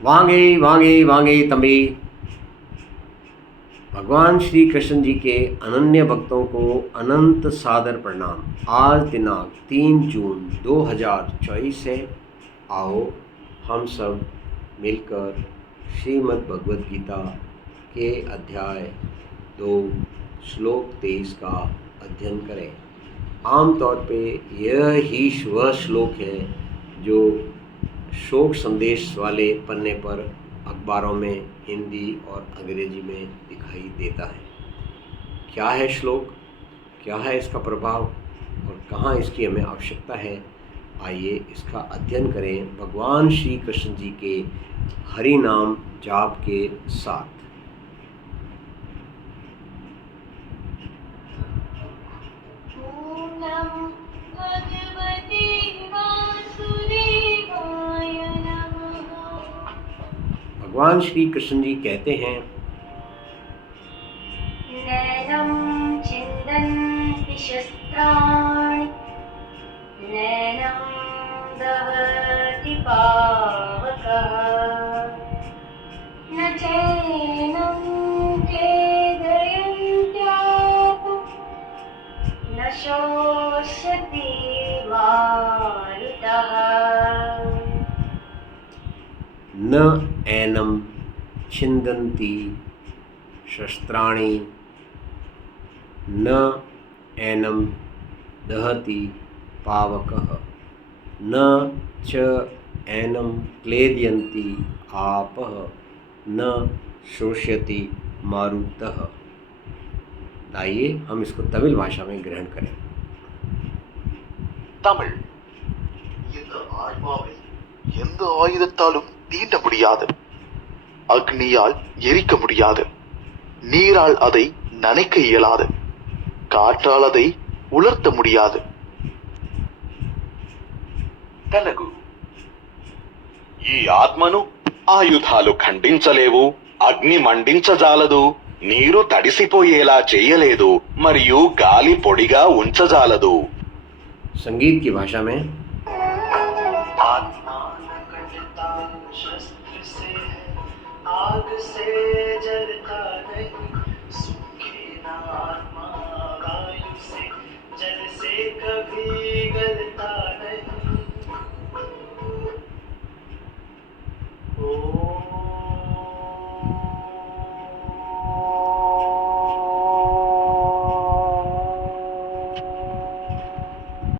वांगे वांगे वांगे तंबी। भगवान श्री कृष्ण जी के अनन्य भक्तों को अनंत सादर प्रणाम। आज दिनांक 3 जून 2024 है। आओ हम सब मिलकर श्रीमद् भगवद गीता के अध्याय 2 श्लोक 23 का अध्ययन करें। आमतौर पे यह ही वह श्लोक है जो शोक संदेश वाले पन्ने पर अखबारों में हिंदी और अंग्रेजी में दिखाई देता है। क्या है श्लोक, क्या है इसका प्रभाव और कहाँ इसकी हमें आवश्यकता है, आइए इसका अध्ययन करें भगवान श्री कृष्ण जी के हरि नाम जाप के साथ। भगवान श्री कृष्ण जी कहते हैं, नैनं छिन्दन्ति शस्त्राणि नैनं दहति पावकः न चैनं क्लेदयन्त्यापो न शोष्यति मारुतः। न एनं छिन्दन्ति शस्त्राणि न एनं दहति पावकः न च एनं क्लेदयन्ति आपः न शोष्यति मारुतः। आइए हम इसको तमिल भाषा में ग्रहण करें। தமிழ். இந்த ஆன்மாவை எந்த ஆயுதத்தாலும் தீண்ட முடியாது, அக்னியால் எரிக்க முடியாது, நீரால் அதை நனைக்க இயலாது, காற்றால் அதை உலர்த்த முடியாது. తెలుగు. ఈ ఆత్మను ఆయుధాలు ఖండించలేవు, అగ్ని మండించజాలదు, నీరు తడిసిపోయేలా చేయలేదు, మరియు గాలి పొడిగా ఉంచజాలదు. संगीत की भाषा में आत्मा न कटता शस्त्र से है, आग से जलता नहीं, सूखे न आत्मा